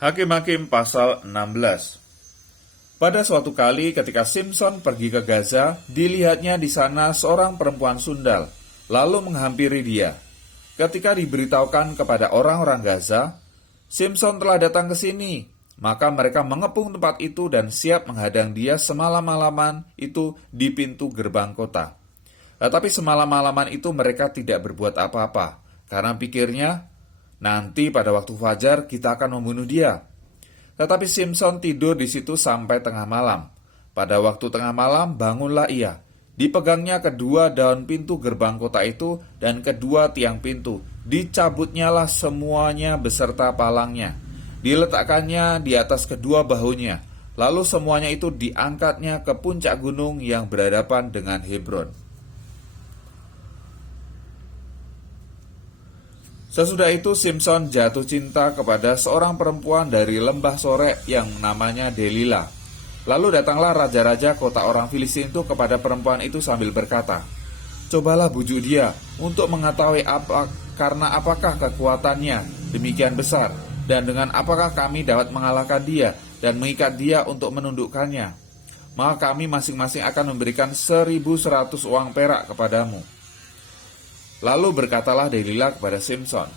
Hakim-Hakim pasal 16. Pada suatu kali ketika Simson pergi ke Gaza, dilihatnya di sana seorang perempuan sundal, lalu menghampiri dia. Ketika diberitahukan kepada orang-orang Gaza, Simson telah datang ke sini, maka mereka mengepung tempat itu dan siap menghadang dia semalam-malaman itu di pintu gerbang kota. Tetapi semalam-malaman itu mereka tidak berbuat apa-apa, karena pikirnya, nanti pada waktu fajar kita akan membunuh dia. Tetapi Simson tidur di situ sampai tengah malam. Pada waktu tengah malam bangunlah ia. Dipegangnya kedua daun pintu gerbang kota itu dan kedua tiang pintu. Dicabutnyalah semuanya beserta palangnya. Diletakkannya di atas kedua bahunya. Lalu semuanya itu diangkatnya ke puncak gunung yang berhadapan dengan Hebron. Sesudah itu Simson jatuh cinta kepada seorang perempuan dari lembah sore yang namanya Delila. Lalu datanglah raja-raja kota orang Filistin itu kepada perempuan itu sambil berkata, "Cobalah bujuk dia untuk mengetahui karena apakah kekuatannya demikian besar, dan dengan apakah kami dapat mengalahkan dia dan mengikat dia untuk menundukkannya. Maka kami masing-masing akan memberikan 1.100 uang perak kepadamu." Lalu berkatalah Delila kepada Simson,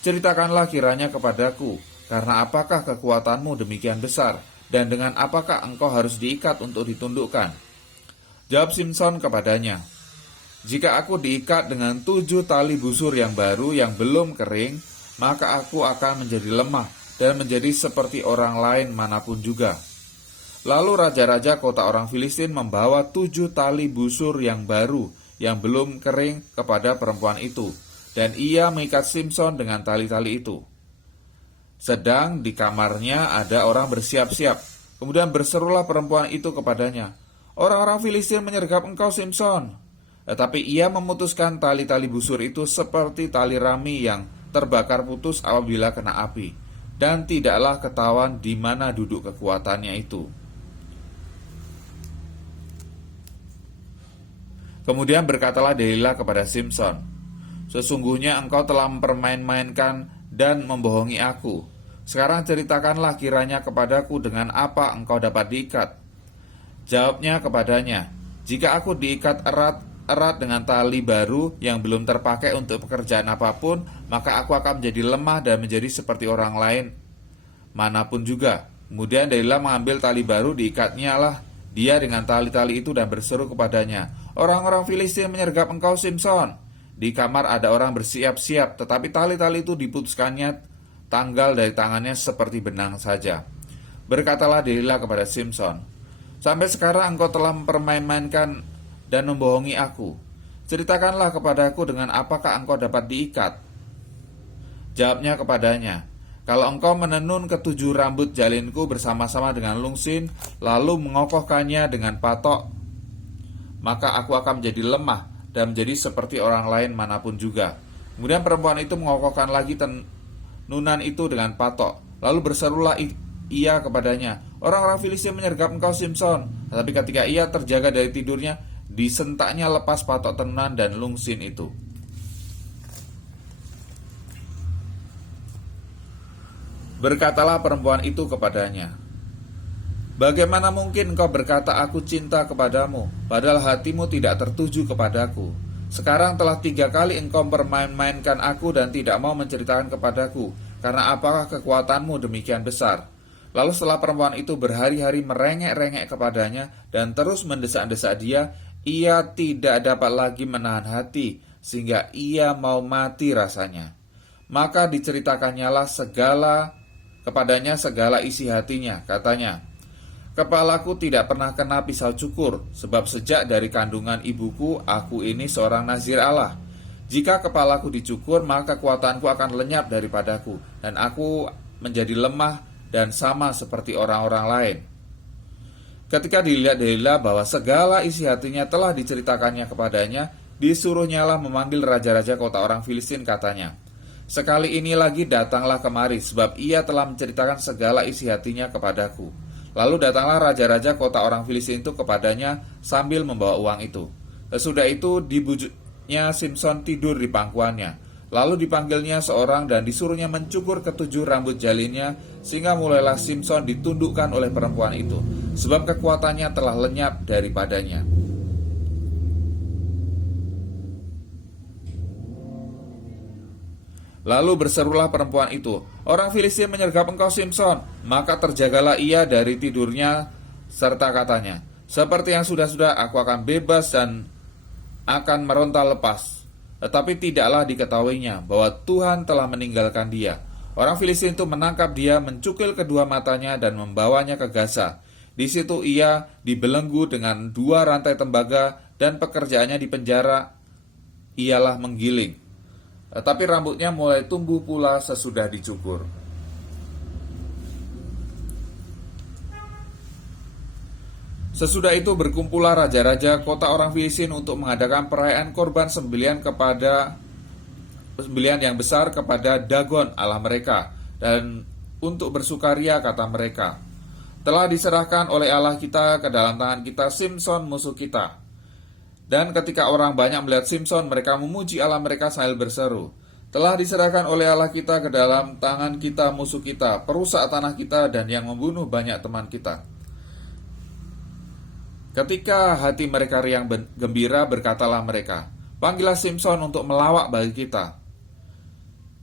"Ceritakanlah kiranya kepadaku, karena apakah kekuatanmu demikian besar, dan dengan apakah engkau harus diikat untuk ditundukkan?" Jawab Simson kepadanya, "Jika aku diikat dengan 7 tali busur yang baru yang belum kering, maka aku akan menjadi lemah dan menjadi seperti orang lain manapun juga." Lalu raja-raja kota orang Filistin membawa 7 tali busur yang baru yang belum kering kepada perempuan itu, dan ia mengikat Simson dengan tali-tali itu. Sedang di kamarnya ada orang bersiap-siap. Kemudian berserulah perempuan itu kepadanya, "Orang-orang Filistin menyergap engkau, Simson." Tetapi ia memutuskan tali-tali busur itu seperti tali rami yang terbakar putus apabila kena api, dan tidaklah ketahuan di mana duduk kekuatannya itu. Kemudian berkatalah Delila kepada Simson, "Sesungguhnya engkau telah mempermain-mainkan dan membohongi aku. Sekarang ceritakanlah kiranya kepadaku dengan apa engkau dapat diikat." Jawabnya kepadanya, "Jika aku diikat erat dengan tali baru yang belum terpakai untuk pekerjaan apapun, maka aku akan menjadi lemah dan menjadi seperti orang lain manapun juga." Kemudian Delila mengambil tali baru, diikatnya lah dia dengan tali-tali itu dan berseru kepadanya, "Orang-orang Filistin menyergap engkau, Simson." Di kamar ada orang bersiap-siap, tetapi tali-tali itu diputuskannya tanggal dari tangannya seperti benang saja. Berkatalah Delila kepada Simson, "Sampai sekarang engkau telah mempermain-mainkan dan membohongi aku. Ceritakanlah kepadaku dengan apakah engkau dapat diikat." Jawabnya kepadanya, "Kalau engkau menenun ke7 rambut jalinku bersama-sama dengan lungsin, lalu mengokohkannya dengan patok, maka aku akan menjadi lemah dan menjadi seperti orang lain manapun juga." Kemudian perempuan itu mengokohkan lagi tenunan itu dengan patok. Lalu berserulah ia kepadanya, "Orang-orang Filistin menyergap engkau, Simson." Tetapi ketika ia terjaga dari tidurnya, disentaknya lepas patok tenunan dan lungsin itu. Berkatalah perempuan itu kepadanya, "Bagaimana mungkin engkau berkata aku cinta kepadamu, padahal hatimu tidak tertuju kepadaku? Sekarang telah 3 kali engkau mempermain-mainkan aku dan tidak mau menceritakan kepadaku, karena apakah kekuatanmu demikian besar?" Lalu setelah perempuan itu berhari-hari merengek-rengek kepadanya dan terus mendesak-desak dia, ia tidak dapat lagi menahan hati, sehingga ia mau mati rasanya. Maka diceritакannyalah kepadanya segala isi hatinya. Katanya, "Kepalaku tidak pernah kena pisau cukur, sebab sejak dari kandungan ibuku, aku ini seorang nazir Allah. Jika kepalaku dicukur, maka kekuatanku akan lenyap daripadaku, dan aku menjadi lemah dan sama seperti orang-orang lain." Ketika dilihat Delila bahwa segala isi hatinya telah diceritakannya kepadanya, disuruhnyalah memanggil raja-raja kota orang Filistin, katanya, "Sekali ini lagi datanglah kemari, sebab ia telah menceritakan segala isi hatinya kepadaku." Lalu datanglah raja-raja kota orang Filistin itu kepadanya sambil membawa uang itu. Sesudah itu dibujuknya Simson tidur di pangkuannya. Lalu dipanggilnya seorang dan disuruhnya mencukur ketujuh rambut jalinnya, sehingga mulailah Simson ditundukkan oleh perempuan itu, sebab kekuatannya telah lenyap daripadanya. Lalu berserulah perempuan itu, "Orang Filistin menyergap engkau Simson." Maka terjagalah ia dari tidurnya, serta katanya, "Seperti yang sudah-sudah, aku akan bebas dan akan meronta lepas." Tetapi tidaklah diketahuinya bahwa Tuhan telah meninggalkan dia. Orang Filistin itu menangkap dia, mencukil kedua matanya dan membawanya ke Gaza. Di situ ia dibelenggu dengan 2 rantai tembaga, dan pekerjaannya di penjara ialah menggiling. Tetapi rambutnya mulai tumbuh pula sesudah dicukur. Sesudah itu berkumpullah raja-raja kota orang Filistin untuk mengadakan perayaan korban sembelihan yang besar kepada Dagon Allah mereka, dan untuk bersukaria kata mereka, "Telah diserahkan oleh Allah kita ke dalam tangan kita Simson musuh kita." Dan ketika orang banyak melihat Simson, mereka memuji Allah mereka sambil berseru, "Telah diserahkan oleh Allah kita ke dalam tangan kita musuh kita, perusak tanah kita dan yang membunuh banyak teman kita." Ketika hati mereka riang gembira, berkatalah mereka, "Panggillah Simson untuk melawak bagi kita."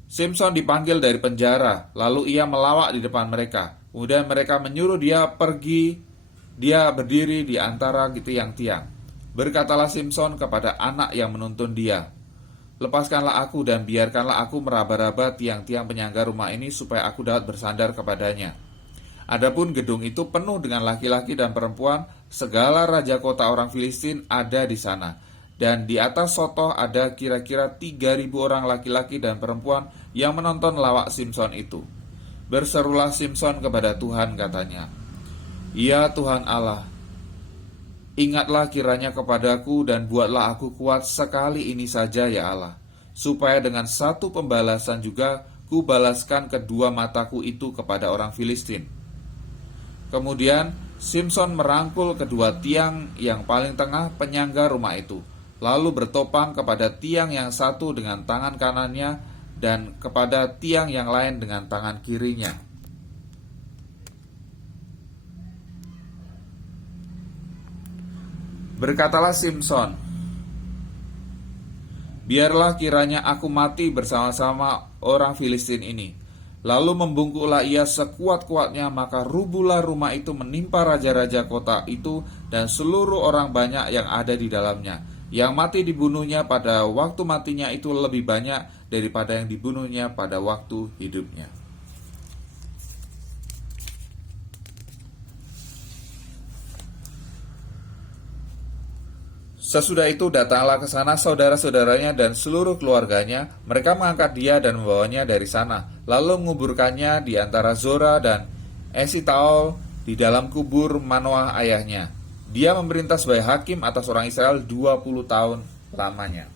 Simson dipanggil dari penjara, lalu ia melawak di depan mereka. Kemudian mereka menyuruh dia pergi, dia berdiri di antara tiang-tiang. Berkatalah Simson kepada anak yang menuntun dia, "Lepaskanlah aku dan biarkanlah aku meraba-raba tiang-tiang penyangga rumah ini supaya aku dapat bersandar kepadanya." Adapun gedung itu penuh dengan laki-laki dan perempuan, segala raja kota orang Filistin ada di sana. Dan di atas sotoh ada kira-kira 3.000 orang laki-laki dan perempuan yang menonton lawak Simson itu. Berserulah Simson kepada Tuhan, katanya, "Ya Tuhan Allah, ingatlah kiranya kepadaku dan buatlah aku kuat sekali ini saja ya Allah, supaya dengan satu pembalasan juga ku balaskan kedua mataku itu kepada orang Filistin." Kemudian Simson merangkul kedua tiang yang paling tengah penyangga rumah itu, lalu bertopang kepada tiang yang satu dengan tangan kanannya dan kepada tiang yang lain dengan tangan kirinya. Berkatalah Simson, "Biarlah kiranya aku mati bersama-sama orang Filistin ini." Lalu membungkuklah ia sekuat-kuatnya, maka rubuhlah rumah itu menimpa raja-raja kota itu dan seluruh orang banyak yang ada di dalamnya. Yang mati dibunuhnya pada waktu matinya itu lebih banyak daripada yang dibunuhnya pada waktu hidupnya. Sesudah itu datanglah ke sana saudara-saudaranya dan seluruh keluarganya. Mereka mengangkat dia dan membawanya dari sana, lalu menguburkannya di antara Zora dan Esitaol di dalam kubur Manoah ayahnya. Dia memerintah sebagai hakim atas orang Israel 20 tahun lamanya.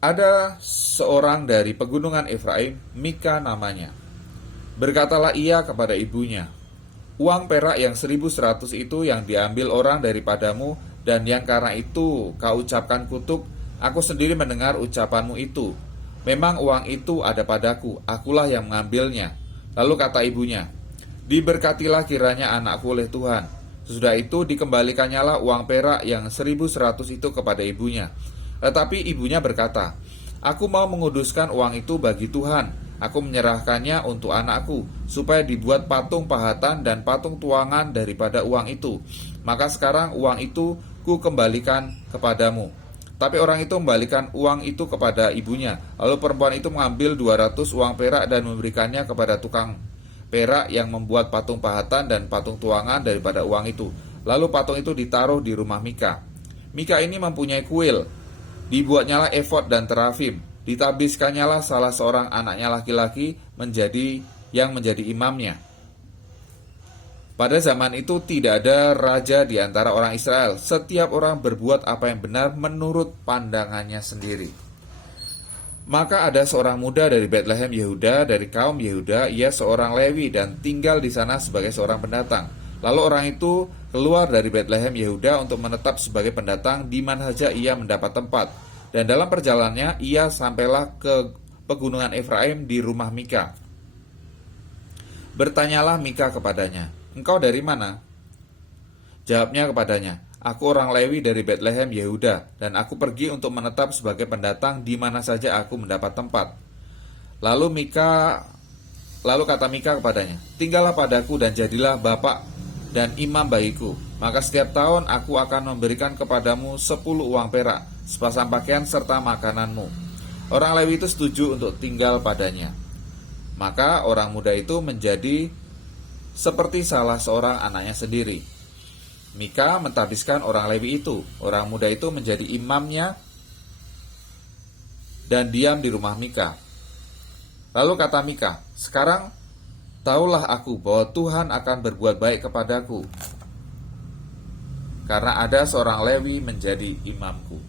Ada seorang dari pegunungan Efraim, Mika namanya. Berkatalah ia kepada ibunya, "Uang perak yang 1.100 itu yang diambil orang daripadamu, dan yang karena itu kau ucapkan kutuk, aku sendiri mendengar ucapanmu itu. Memang uang itu ada padaku, akulah yang mengambilnya." Lalu kata ibunya, "Diberkatilah kiranya anakku oleh Tuhan." Sesudah itu dikembalikannya uang perak yang 1.100 itu kepada ibunya. Tetapi ibunya berkata, "Aku mau menguduskan uang itu bagi Tuhan. Aku menyerahkannya untuk anakku, supaya dibuat patung pahatan dan patung tuangan daripada uang itu. Maka sekarang uang itu ku kembalikan kepadamu." Tapi orang itu membalikan uang itu kepada ibunya. Lalu perempuan itu mengambil 200 uang perak dan memberikannya kepada tukang perak yang membuat patung pahatan dan patung tuangan daripada uang itu. Lalu patung itu ditaruh di rumah Mika. Mika ini mempunyai kuil. Dibuatnyalah efod dan terafim. Ditabiskannya salah seorang anaknya laki-laki yang menjadi imamnya. Pada zaman itu tidak ada raja di antara orang Israel. Setiap orang berbuat apa yang benar menurut pandangannya sendiri. Maka ada seorang muda dari Betlehem Yehuda, dari kaum Yehuda, ia seorang Lewi dan tinggal di sana sebagai seorang pendatang. Lalu orang itu keluar dari Betlehem Yehuda untuk menetap sebagai pendatang di mana saja ia mendapat tempat. Dan dalam perjalanannya ia sampailah ke pegunungan Efraim di rumah Mika. Bertanyalah Mika kepadanya, "Engkau dari mana?" Jawabnya kepadanya, "Aku orang Lewi dari Betlehem Yehuda, dan aku pergi untuk menetap sebagai pendatang di mana saja aku mendapat tempat." Lalu kata Mika kepadanya, "Tinggallah padaku dan jadilah bapak dan imam bagiku. Maka setiap tahun aku akan memberikan kepadamu 10 uang perak, sepasang pakaian serta makananmu." Orang Lewi itu setuju untuk tinggal padanya. Maka orang muda itu menjadi seperti salah seorang anaknya sendiri. Mika mentahbiskan orang Lewi itu. Orang muda itu menjadi imamnya dan diam di rumah Mika. Lalu kata Mika, "Sekarang tahulah aku bahwa Tuhan akan berbuat baik kepadaku, karena ada seorang Lewi menjadi imamku."